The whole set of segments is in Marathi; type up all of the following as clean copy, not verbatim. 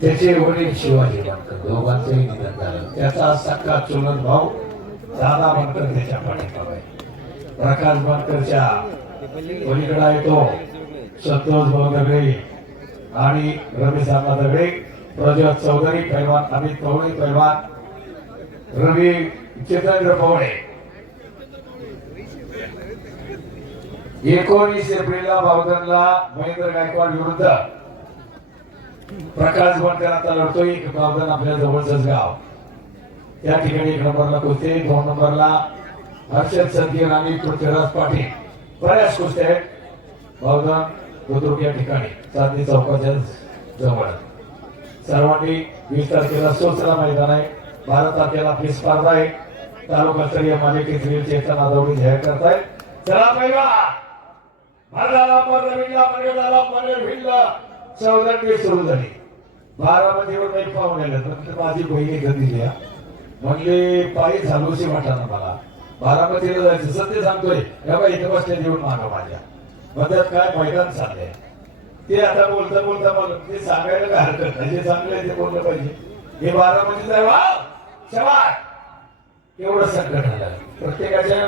त्याचे वडील शिवाजी बनकर दोघांचंही निधन झालं. त्याचा सक्का चुलत भाऊ दादा बनकर त्याच्या पाठीमागे आहे. प्रकाश बनकरच्या पलीकडे आहे तो संतोष भाऊ दगडे आणि रमेश अण्णा दगडे, प्रज्वत चौधरी पैलवान, अमित पवळे पैलवान, रवी चेतन पवळे. 19 एप्रिलला बावधनला महेंद्र गायकवाड विरुद्ध प्रकाश बनकर आता लढतोय. बावधन आपल्या जवळच गाव, त्या ठिकाणी 1 नंबरला कुस्ती, 2 नंबरला हर्षद संदीर आणि पृथ्वीराज पाटील. बऱ्याच कुस्त्या आहेत. बावधन बुद्रुक या ठिकाणी चांदणी चौकाच्या जवळ. सर्वांनी 20 तारखेला सोचला मैदान आहे. 12 तारखेला आपली स्पर्धा आहे. तालुकास्तरीय मालिकेतील चेतन आदवडी जाहीर करताय. चला पहिला मर्दाला मर्दविल्ला मर्यादाला मर्यादिल्ला चौदंडी सुरू झाली. 12 एक पाहून आले तर माझी बहिणी घरी दिली म्हणले पायी झालोशी वाटाना मला 12 जायचं. सत्य सांगतोय बाबा इथे बसले देऊन मागा माझ्या मध्यात काय मैदान चाललंय ते आता बोलता बोलता मला ते सांगायला काय हरकत नाही. जे चांगलं ते बोललं पाहिजे. हे 12 वाव शबास एवढं संकट झालं प्रत्येकाच्या.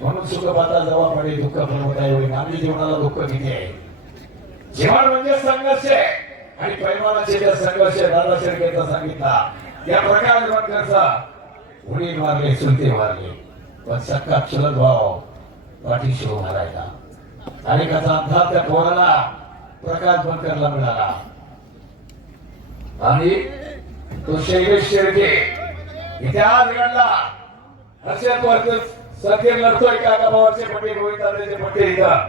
म्हणून सुख पाहता जवळ पडे दुःख बनवता येईल. आम्ही जीवनाला दुःख किती आहे. जीवन म्हणजे संघर्ष आहे आणि पैलवानाचे जे संघर्ष दादा शेळकेचा सांगितला त्या प्रकाश बनकरचा उडी मारले चुलते मारले पण सक्का चुलत भाव पाठीशी उभा राहिला. आणि कसा अंधार त्या पोराला प्रकाश बनकरला मिळाला आणि तो शैलेश शेळके इतिहास घडला. हर्षद वर्ष सखीर लढतोय काका भावाचे पट्टे गोविंदाचे पट्टे इथं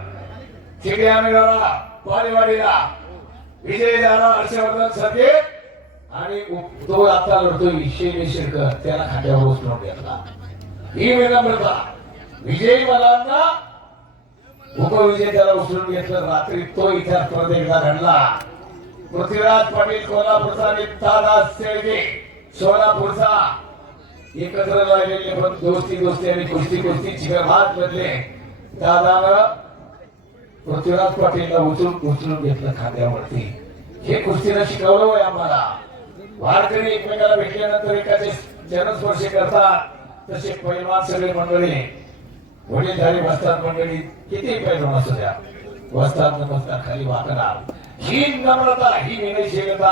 चिडिया मिळाला पालीवाडीला विजय झाला हर्षवर्धन सखीर आणि तो आता लढतोय शैलेश शेळकर त्याला खांद्यावर उचलून घेतला. ही विनम्रता विजयी मलांना उपविजय त्याला उचलून घेतलं. रात्री तो इतिहास परत एकदा घडला. पृथ्वीराज पाटील कोल्हापूरचा आणि दादा शेळके सोलापूरचा एकत्र राहिलेले पण दोस्ती आणि कुस्ती चिकरभात बदले. दादानं पृथ्वीराज पाटीलला उचलून घेतलं खांद्यावरती. हे कुस्तीनं शिकवलं आहे आम्हाला. वारकरी एकमेकाला भेटल्यानंतर एकाचे चरणस्पर्श करतात तसे पैलवान सगळे मंडळी वडीलधारी वस्ताद मंडळी किती पैलवान असू द्या वस्ताद नमस्कार खाली वाकणार. ही नम्रता ही विनयशीलता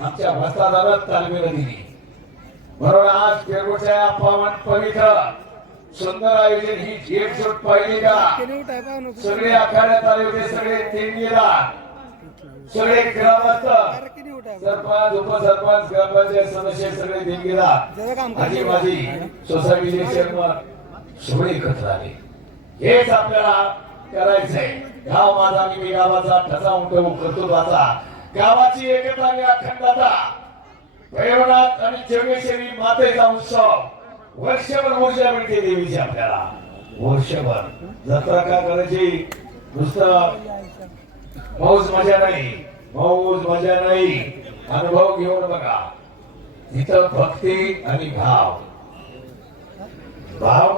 आमच्या वस्तादानं तालमीला दिली. बरोबर आज पेरगोटच्या पावन पवित्र सुंदर आयोजन ही एक शूट पाहिली का. सगळे आखाड्यात आले होते. सगळे देणगीदार सगळे ग्रामस्थ सरपंच उपसरपंच ग्रामपंचायत सदस्य सगळे देणगीदार आजी माझी सोसायटीचे चेअरमन सगळे एकत्र आले. हेच आपल्याला करायचंय. गाव माझा मी गावाचा ठसा उमटवू कर्तृत्वाचा गावाची एकता आणि अखंडता पैलवानात आणि जगेश्वरी मातेचा उत्सव वर्षभर ऊर्जा मिळते देवीची आपल्याला. वर्षभर जत्रा का करायची नुसतं मौज मजा नाही अनुभव घेऊन बघा. इथं भक्ती आणि भाव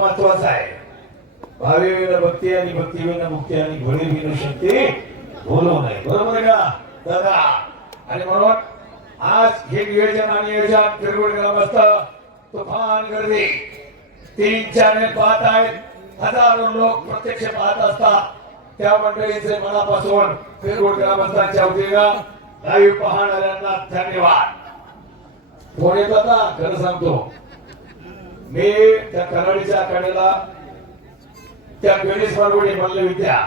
महत्वाचा आहे. भावे विना भक्ती आणि भक्ती विना मुक्ती आणि घोडी विना शक्ती बोलू नये. बरोबर आहे का दादा. आणि म्हणून आज हे नियोजन आणि नियोजन पेरगोट ग्रामस्थ तुफान गर्दी 3 चॅनेल पाहत आहेत. हजारो लोक प्रत्यक्ष पाहत असतात. त्या मंडळीचे मनापासून पेरगोट ग्रामस्थांच्या वतीनं लाईव्ह पाहणाऱ्यांना धन्यवाद. फोन येत होता खरं सांगतो मी त्या कराडीच्या आखाड्याला त्या गणेश मारगुडे मल्लविद्या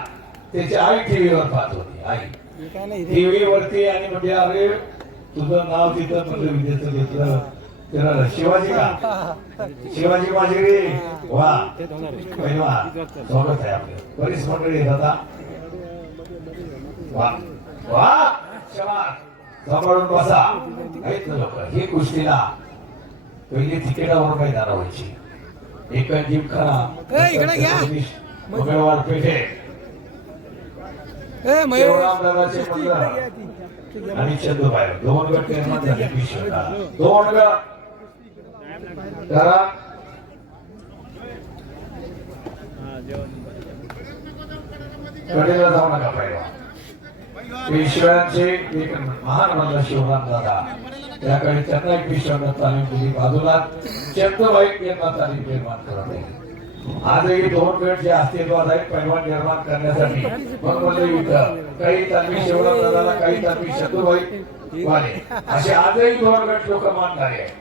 त्याची आई टीव्हीवर पाहत होती. आई टीव्हीवरती आणि म्हणजे अरे तुझं नाव तिथं मल्लविद्याचं घेतलं त्याला शिवाजी का शिवाजी माझे वा पहिला स्वागत आहे आपलं. बरीच मंडळी दादा वा वा शाबास सांभाळून बसा. लोक ही कुस्तीला पहिली तिकिटावर मैदान व्हायची. एक जिमखाना मंगळवार पेठे आणि चंदूबाई 2 गट निर्माण झाले. 2 गट करा कडेला जाऊ नका. पहिला पेशव्यांचे एक महान म्हणला शिवराम दादा त्याकडे त्यांना एक पेशव्यांना तालीम दिली बाजूला चंद्रबाई यांना तालीम निर्माण करत आहे. आजही 2 गट जे अस्तित्वात आहेत पैलवान निर्माण करण्यासाठी मग म्हणजे इथं काही तालमी शिवराम दादाला काही तालमी चंद्रबाई वाले असे आजही 2 गट लोक मानणारे आहेत.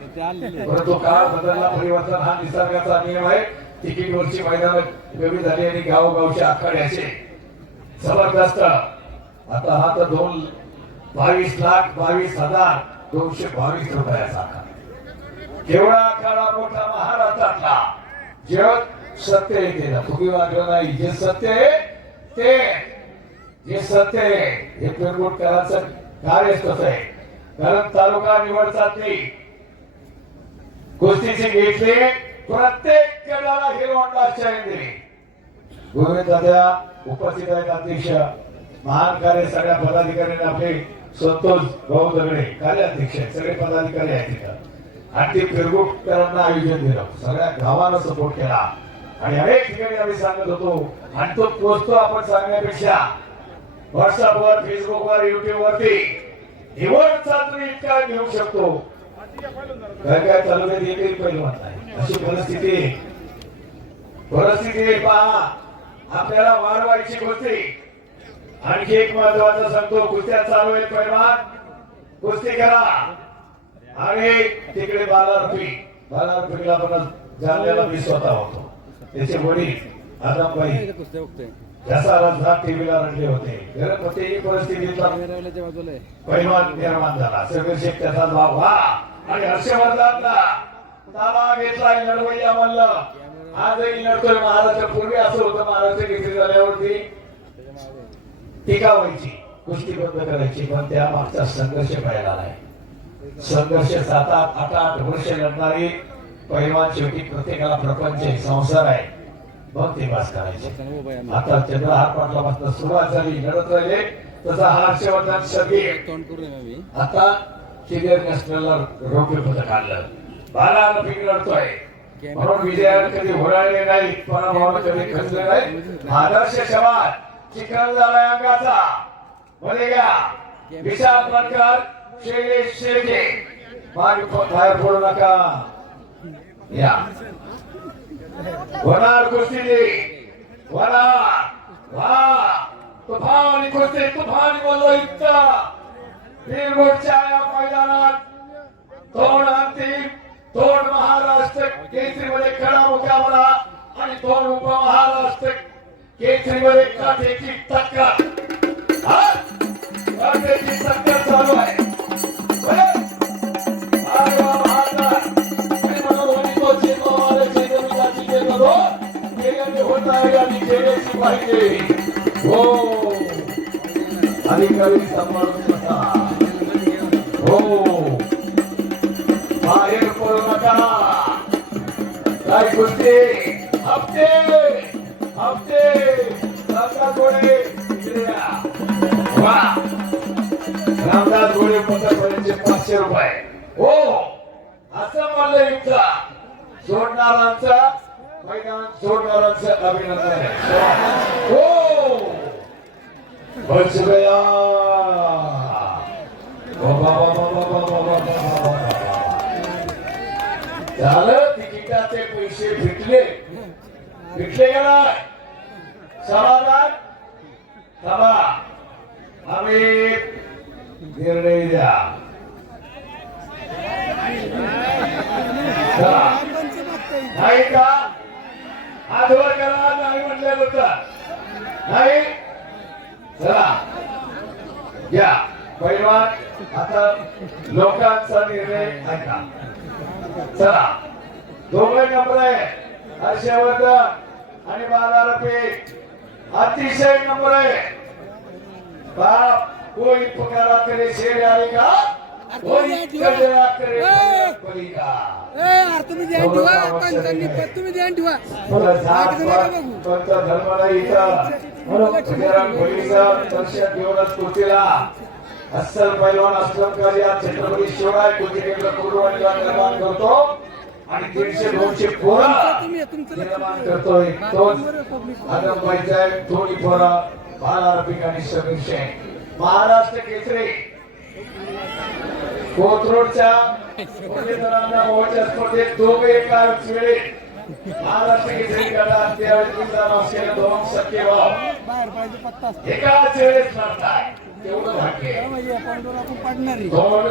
परंतु काळ बदलला परिवर्तन हा निसर्गाचा नियम आहे. तिकीटवरची मैदान कमी झाली आणि गावोगावचे आखाडे असे जबरदस्त. आता हा तर 22,22,222 रुपयाचा आखाडा केवढा आखाडा मोठा महाराष्ट्रातला जग सत्य येते तुम्ही वाटलं नाही जे सत्य आहे ते जे सत्य आहे हे पेरगोटकरांचं कार्य तसं आहे. कारण तालुका निवड चालली कुस्तीची घेतली प्रत्येक खेळाला हिरवंडा शाही दिली. गोविंद दादा उपस्थित आहेत अध्यक्ष महान कार्य सगळ्या पदाधिकाऱ्यांनी आपले संतोष भाऊ दगडे कार्याध्यक्ष सगळे पदाधिकारी आहेत तिथं आणि ते पेरगोटकरांना आयोजन दिलं सगळ्या गावानं सपोर्ट केला आणि अनेक ठिकाणी आम्ही सांगत होतो आणि तो पोचतो आपण सांगण्यापेक्षा व्हॉट्सअपवर फेसबुकवर युट्यूब वरती निवड चाचणी इतका घेऊ शकतो काय काय तालुक्यात एकही पैलवान नाही अशी परिस्थिती पहा. आपल्याला वाढवायची गोष्टी आणखी एक महत्वाचं सांगतो कुस्त्या चालू आहेत पैलवान कुस्ती करा आणि तिकडे बालारपीला पण जाणलेला मी स्वतः होतो. त्याचे वडील आदमबाई जसा राजधान टीव्हीला रडले होते गणपतीची परिस्थितीतला पैलवान निर्माण झाला संघर्ष त्याचा भाव व्हा आणि हर्षवर्धनला ताबा घेतलाय लढवय्या म्हणलं आजही लढतोय. महाराष्ट्र पूर्वी असं होतं महाराष्ट्र केसरी झाल्यावरती टीका व्हायची कुस्ती बंद करायची पण त्या मागचा संघर्ष पाहायला नाही. संघर्ष 7-8 वर्ष लढणारी पैलवान शेवटी प्रत्येकाला प्रपंच संसार आहे मग ते वास करायचे. आता चंद्रहार पाटलापासून सुरुवात झाली लढत राहिले तसा हर्षवर्धन सगळे आता सिनियर नॅशनलला रौप्य पदक आणलं. बालाला पीक लढतोय म्हणून विजयाला कधी होराळले नाही पराभवाला कधी खचले नाही. आदर्श शवाद चिखल झालाय अंगाचा मध्ये घ्या विशाल बनकर शैलेश शेळके मागे बाहेर पडू नका या होणार कुस्ती होणार वा तुफान कुस्ती तुफान बोललो इतका बिरगोटच्या या मैदानात तोड अंतिम तोड महाराष्ट्र केसरीमध्ये कडा मुकाबला आणि तोड उपमहाराष्ट्र केसरीमध्ये काठीची टक्कर काठीची टक्कर चालू आहे. हो अधिकारी सांभाळून बसा हो बाहेर पडू नका काय गोष्टी हप्ते रामदास गोळे वा रामदास गोळे पंतप्रधानांचे 500 रुपये हो असं म्हणलं युक्त सोडणारांचा मैदान सोडणारांचं अभिनंदन आहे. हो बच गया झालं तिकिटाचे पैसे फिटले गेला समाधान सभा आम्ही निर्णय द्या नाही का आजवर करा नाही म्हटलं होतं नाही चला घ्या पैलवान आता लोकांचा निर्णय ऐका चला 2 नंबर आहे हर्षवर्धन आणि बालारपीठ अतिशय नंबर आहे. बाप कोई पगारा करे शेर आएगा कोई कजरा करे पलीगा तुम्ही ध्यान ठेवा तुम्ही ध्यान ठेवा पंच धर्माला इथं बजरंग बलीचं दर्शन घेऊनच कुस्तीला अस्सल पैलवान असलमकर या छत्रपती शिवराय कुस्ती केंद्र कुरुवाडीला निर्माण करतो आणि 150-200 पोरं निर्माण करतोय तोच आदमबाईचा थोडी पोरं बालारपीठ आणि समीर शेख महाराष्ट्र केसरी कोथरूडच्या उमेदवारांना मोहच्या स्पर्धेत दोघे एकाच वेळी महाराष्ट्र केसरी करतात. त्यावेळी तुमचा नाव असलेले दोन सख्खे भाऊ बाहेर पाहिजे पत्ता एकाच वेळेस लढताय. तेवढं भाग्य आहे. म्हणजे आपण आपण पाडणार आहे. दोन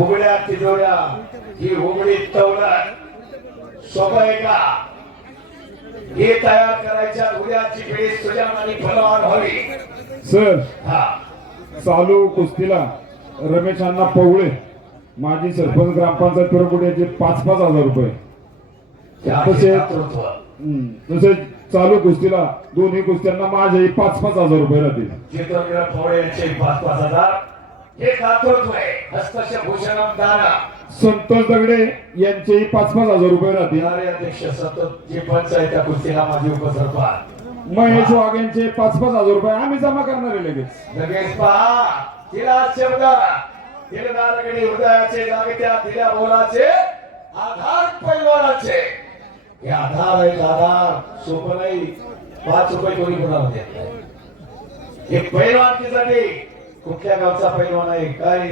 उघड्या तिजोऱ्या ही उघडी तवलत सोपं आहे का? हे तयार करायच्या उद्याची पिढी सुजाण आणि फलवान व्हावी. सर हा चालू कुस्तीला रमेश अण्णा पवळे माजी सरपंच ग्रामपंचायत पिरकोट याचे 5,000 रुपये. तसेच तसेच चालू कुस्तीला दोन्ही कुस्त्यांना माझे 5,000 रुपये राहतील. जितेंद्र पवळे यांचे 5,000 हे दातृत्व आहे. हस्तश भूषणम दान संतोष दगडे यांचेही 5,000 रुपये राहतील. अध्यक्ष सतत जी पंचायत त्या कुस्तीला माझी उपसरपंच महेश वाघ यांचे 5,000 रुपये आम्ही जमा करणार आहे लगेच. लगेच पहा तिला शब्द दिलदारगडी हृदयाचे जागत्या दिल्या बोलाचे आधार पैलवानाचे. हे आधार आहे आधार सोपं नाही. 5 रुपये कोणी कोणाला देत नाही. हे पैलवानकीसाठी कुठल्या गावचा पैलवान आहे काय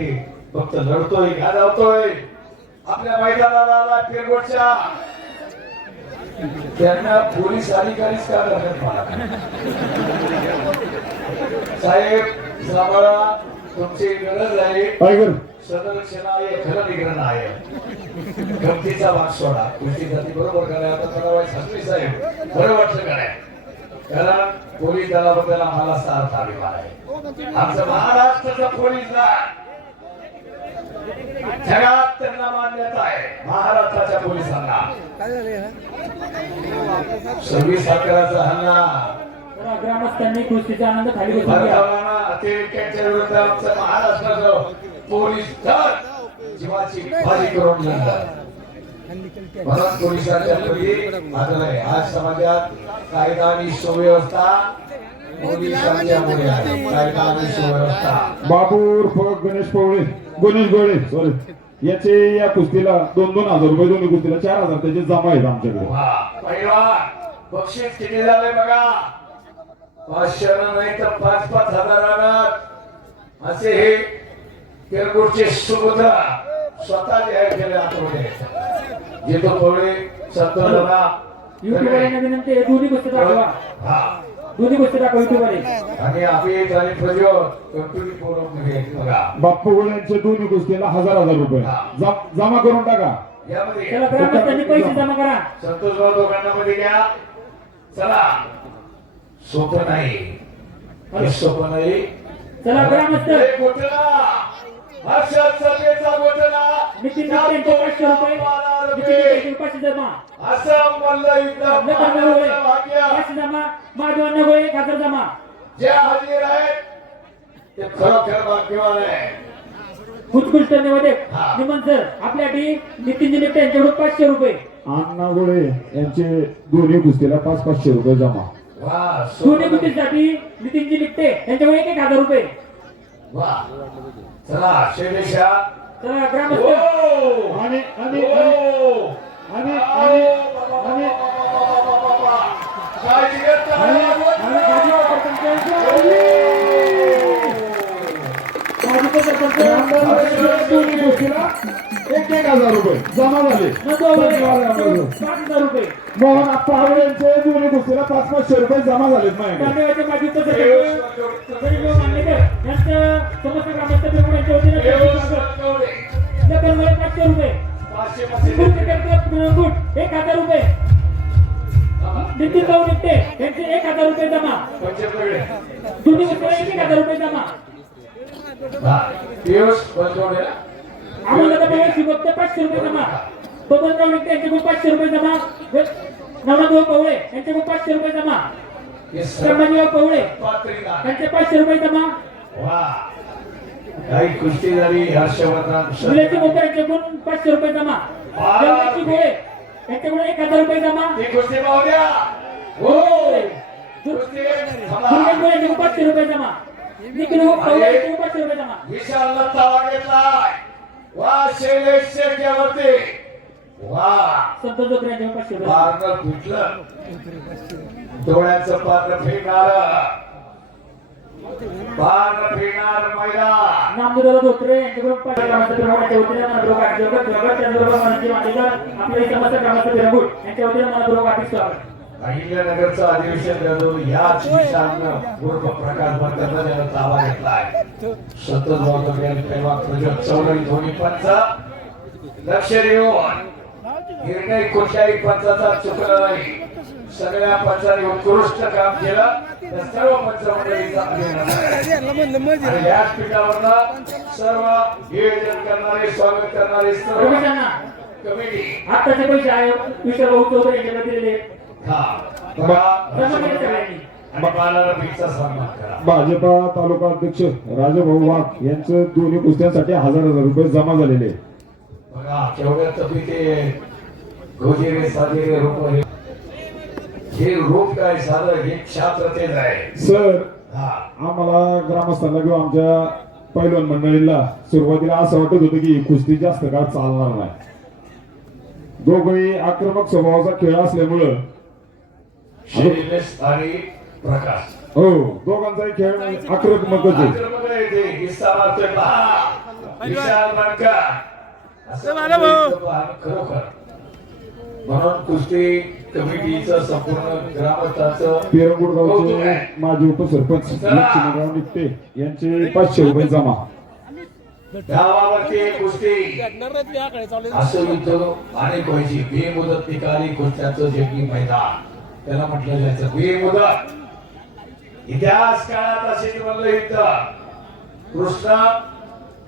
फक्त लढतोय गाजवतोय आपल्या मैदानाला आला पिरगोटच्या त्यांना पोलीस अधिकारीच का करतात मला साहेब सांभाळा तुमची गरज आहे. टायगर सदरक्षण आहे खरं निग्रहण आहे. गमतीचा भाग सोडा गोष्टी जाती बरोबर करा. आता मला शास्त्री साहेब बरं वाटलं काय कारण पोलीस दलाबद्दल आम्हाला सार्थ अभिमान आहे. आमचं महाराष्ट्राचा पोलीस दल जगात त्यांना मान्यता आहे. महाराष्ट्राच्या पोलिसांना काय झाले हा? 26 अकराचा हल्ला ग्रामस्थांनी कुस्तीचा आनंद खाली बसून घ्या. भारताला अतिरेक्यांच्या विरुद्ध आमचं महाराष्ट्राचं पोलीस दल जीवाची बाजी करून लढलं. म्हणून पोलिसांच्या प्रती आदर आहे. आज समाजात कायदा आणि सुव्यवस्था पोलिसांच्यामुळे आहे. कायदा आणि सुव्यवस्था बाबू उर्फ गणेश गोळे सॉरी याचे या कुस्तीला 2,000 रुपये दोन्ही कुस्तीला 4,000 त्याचे जमा आहेत आमच्याकडे. वा पैलवान बक्षीस किती झाले बघा. 500 नाही तर 5-5 हजारानं असे हे किरकोळचे सुपुत्र स्वतः जाहीर केले आतमध्ये. जितो पवळे संतोषला युट्यूबवाल्यांना विनंती आहे, दोन्ही कुस्ती दाखवा. हा दोन्ही कुस्ती दाखवा युट्यूबवाले. आणि आपली आणि प्रजोत कंट्रोल फोरम बघा बाप्पू गोळे यांचे दोन्ही कुस्तीला 1,000 रुपये जमा करून टाका. यामध्ये चला ग्रामस्थांनी पैसे जमा करा. संतोष भाऊ दोघांना मध्ये घ्या. चला सोपं नाही हे सोपं नाही. चला ग्रामस्थ हे घोटाळा हर्षद सभेचा घोटाळा नितीन यांचे 500 रुपये नितीन 500 जमा. असं म्हणलं इथं नगर गोळे भाग्य 500 जमा. माधवांना गोळे 1,000 जमा. जे हजर आहेत ते खरोखर भाग्यवान आहे. उत्कृष्ट निवेदक निमन सर आपल्यासाठी नितीनजी निकटे यांच्याकडून 500 रुपये. अण्णा गोळे यांचे दोन्ही कुस्तीला 500 रुपये जमा. वा दोन्ही कुस्तीसाठी नितीनजी निकटे यांच्याकडून 1,000 रुपये. वा चला शेदेशा चला ग्रामस्थ आणि आणि आणि आणि आणि काय जिगरचा दोन्ही गोष्टीला 1,000 रुपये जमा झाले. 5,000 रुपये. मोहन आप्पा हावळे यांचे दोन्ही गोष्टीला 500 रुपये जमा झालेत माझ्याकडे. धन्यवाद माजी उपसरपंच गणेशभाऊ मांडलेकर यांचं समस्त ग्रामस्थ पेमेंट यांच्या वतीने नकलमध्ये 500 रुपये. सिंधू क्रिकेट क्लब गुट 1,000 रुपये. नितीन भाऊ निकटे यांचे 1,000 रुपये जमा. दोन्ही गोष्टीला 1,000 रुपये जमा. आम्हाला फक्त 500 रुपये जमा. बबनराव निकटे यांच्याकडून 500 रुपये जमा. नवनाथभाऊ पवळे यांच्याकडून 500 रुपये जमा. संभाजीभाऊ पवळे यांचे 500 रुपये जमा. काही कुस्ती झाली हर्षवर्धन मुलाची मोकर यांच्याकडून 500 रुपये जमा. जगदीशजी गोळे यांच्याकडून 1,000 रुपये जमा. ही कुस्ती पाहू द्या. हो दुर्गेश गोळे यांच्याकडून 500 रुपये जमा. निखिल पवळे यांच्याकडून 500 रुपये जमा. विशाल तावा घेतलाय. वा शैलेश शेट्यावरती वा संतोष जोगरे यांच्याकडून 500 रुपये. पार्टनर फुटलं डोळ्याचं पात्र फेकणार बार फिरणार मैदान नामदेव धोत्रे यांच्याकडून 5 ग्रामस्थ प्रमुखांच्या वतीने मनपूर्वक हार्दिक स्वागत. त्याचबरोबर मनजी मांडेकर आपले समस्त ग्रामस्थ पिरंगुट यांच्या वतीने मनपूर्वक हार्दिक स्वागत. अहिल्यानगरचं अधिवेशन घडवून याच विषयानं पूर्व प्रकाश भटकरला त्याला ताबा घेतलाय. सतत वागवलेल्या प्रेमा प्रज्वल चौधरी धोनी पंच लक्ष देऊन निर्णय कुठल्याही पंचाचा चुकला नाही. सगळ्या पंचांनी उत्कृष्ट काम केलं. त्या सर्व पंच मंडळीचा अभिनंदन आहे. आणि याच पीठावरनं सर्व नियोजन करणारे स्वागत करणारे सर्व रमेशांना कमिटी आत्ताचे पैसे आहे विशाल भाऊ चौधरी यांच्याकडे दिलेले आहेत. जमा केले सगळ्यांनी आणि बालाला भिक्षा सन्मान करा. भाजपा तालुका अध्यक्ष राजाभाऊ वाघ यांचं दोन्ही कुस्त्यांसाठी 1000 रुपये जमा झालेले. बघा केवढ्या तब्येती गोजिरे साजिरे रूप हे रूप काय साधं हे क्षात्र तेच आहे. सर हा आम्हाला ग्रामस्थांना किंवा आमच्या पैलवान मंडळीला सुरुवातीला असं वाटत होतं की कुस्ती जास्त काळ चालणार नाही. दोघंही आक्रमक स्वभावाचा खेळ असल्यामुळं शैलेश आणि प्रकाश हो दोघांचाही खेळ आक्रमकच आहे. आक्रमक आहे ते. हिस्सा मारतोय पहा. विशाल मानकर. असं खरोखर म्हणून कुस्ती कमिटीचं संपूर्ण ग्रामस्थांचं पेरंगुड कौतुक गावचे आहे. माजी उपसरपंच लक्ष्मणराव निकटे यांचे 500 रुपये जमा. गावावरती कुस्ती असं युद्ध अनेक व्हायची. बेमुदत निकाली कुस्त्याचं जंगी मैदान त्याला म्हटलं जायचं. बेमुदत इतिहास काळात असे मल्लयुद्ध कृष्ण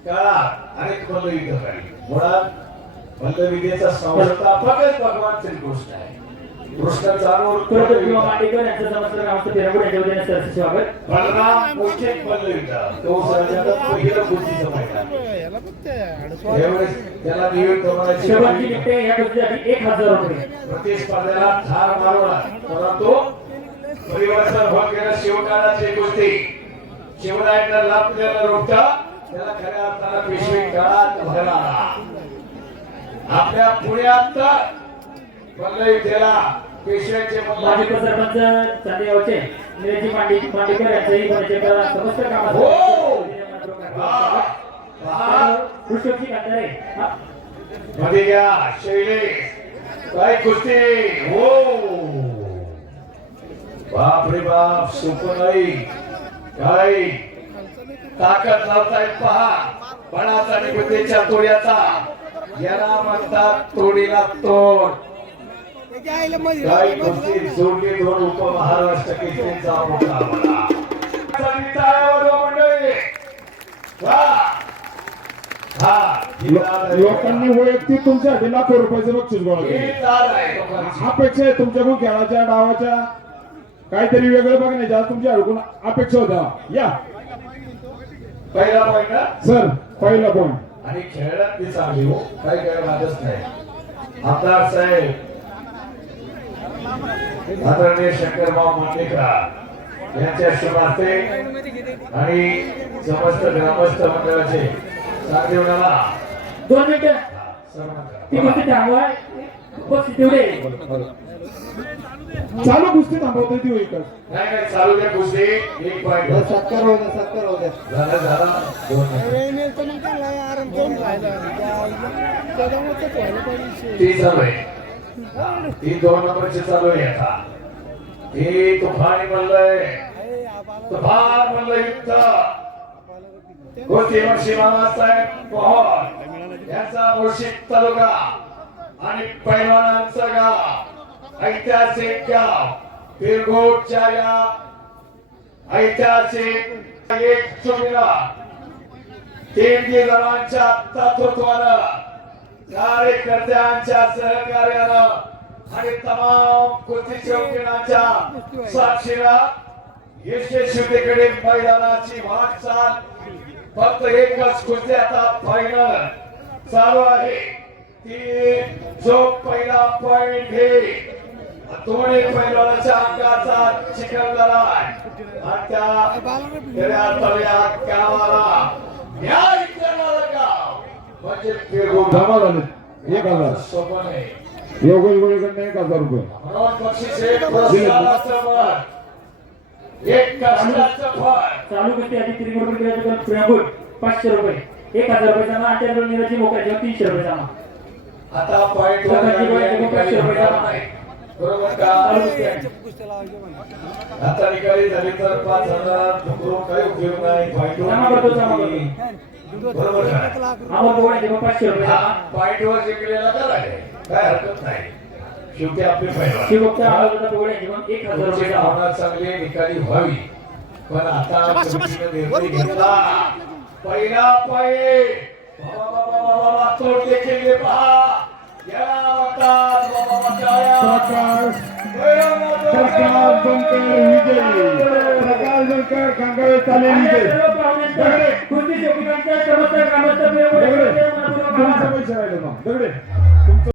काळात अनेक मल्लयुद्ध झाली. मुळात मल्लविद्येचा संस्थापकच भगवान श्रीकृष्ण आहे. कृष्ण चालून किंवा मांडेकर यांचं समस्त ग्रामस्थ पिरंगुट यांच्या वतीने सहर्ष स्वागत. बलराम मोठे मल्लयुद्ध तो सर्जाचं पहिलं कुस्तीचं मैदान. त्यावेळेस त्याला निवेद शिवाजी करण्याची निकटे या कुस्तीसाठी 1000 रुपये. प्रतिस्पर्ध्याला ठार मारून परंतु परिवर्तन होत गेलं. शिवकाळाची कुस्ती शिवरायांना लाभलेलं रोपट त्याला खऱ्या अर्थानं पेशवी काळात भरला. आपल्या पुण्यात मल्लयुद्धेला पेशव्यांचे माजी उपसरपंच चांदेगावचे निरजी मांडेकर यांचंही पुण्याच्या समस्त हो. पुष्पजी कांतारे मध्ये घ्या शैलेश काय कुस्ती हो. बाप रे बाप सोपं नाही. काय ताकद लावतायत पहा. बळाचा निबद्धेच्या तोड्याचा याला म्हणतात तोडीला तोड. काय कुस्ती जोडली दोन उपमहाराष्ट्र केसरीचा मोठा बळा. मंडळी लोकांनी वैयक्तिक तुमच्यासाठी लाखो रुपयाचं बक्षीस गोळा केलं. अपेक्षा आहे तुमच्याकडून खेळाच्या डावाच्या काहीतरी वेगळं बघण्याची आज तुमच्या अडकून अपेक्षा होत्या. या पहिला पॉईंट सर पहिला पॉईंट आणि खेळात ती चांगली हो. काही काय वादच नाही. आमदार साहेब आदरणीय शंकरराव मांडेकर यांच्या शुभार्थे आणि समस्त ग्रामस्थ मंडळाचे साधेवणाला 2 मिनिटं ती कुस्ती थांबवा. बस तेवढे चालू कुस्ती थांबवता ती होईल का? नाही नाही चालू द्या कुस्ती. 1 पॉईंट झाला झाला 2 ती चालू आहे. ती 2 नंबरची चालू आहे आता. ती तुफान म्हणलंय तुफान म्हणलं युद्ध गोष्टी वर्षी मामासाहेब पोहर यांचा मुळशीत तालुका आणि पैलवानांचं गाव ऐतिहासिक गाव पिरगोटच्या या ऐतिहासिक 3 जणांच्या तत्त्वानं कार्यकर्त्यांच्या सहकार्यानं आणि तमाम कुस्ती शौकीनांच्या साक्षीला यशस्वीतेकडे मैदानाची वाटचाल. फक्त एकच कुस्ती आता फायनल चालू आहे. ती जो पहिला पॉइंट घेईल दोन्ही पैलवानाच्या अंगाचा चिखलदरा आणि त्या गावाला न्याय करणारं गाव म्हणजे जमा झाले 1000. सोपं नाही. योगेश गोळेकडनं 1000 रुपये. म्हणून बक्षीस हे पुरस्काराचं बळ. एक कष्टाचं फळ. चालू कुस्ती आधी त्रिगुण क्रीडाचे प्रियांबुल 500 रुपये 1000 रुपये जमा आणि त्यानंतर निराची मोकळ्या 300 रुपये जमा आता पॉईंट वर बरोबर का? चालू कुस्ती आहे. आता निकाली झाली तर 5000 करून काही उपयोग नाही. पॉईंट जमा करतो जमा करतो बरोबर का? आम्हाला दोघांचे 500 रुपये जमा पॉईंट वर जिंकलेला तर आहे काय हरकत नाही. शेवटी आपली पैलवान शिवभक्त आम्हाला दोघांचे 1000 रुपये तुमची जमा भावना चांगली निकाली व्हावी. पण आता कमिटीने निर्णय घेतला पहिला पाय बाबा तोड देखील पहा याला म्हणतात बाबा प्रकाश बनकर विजय. प्रकाश बनकर खांगावे चाले विजय. कुस्ती चौकीदारांच्या समस्त ग्रामस्थ प्रिय दगडे. कोणाचा पैसा राहिला ना? दगडे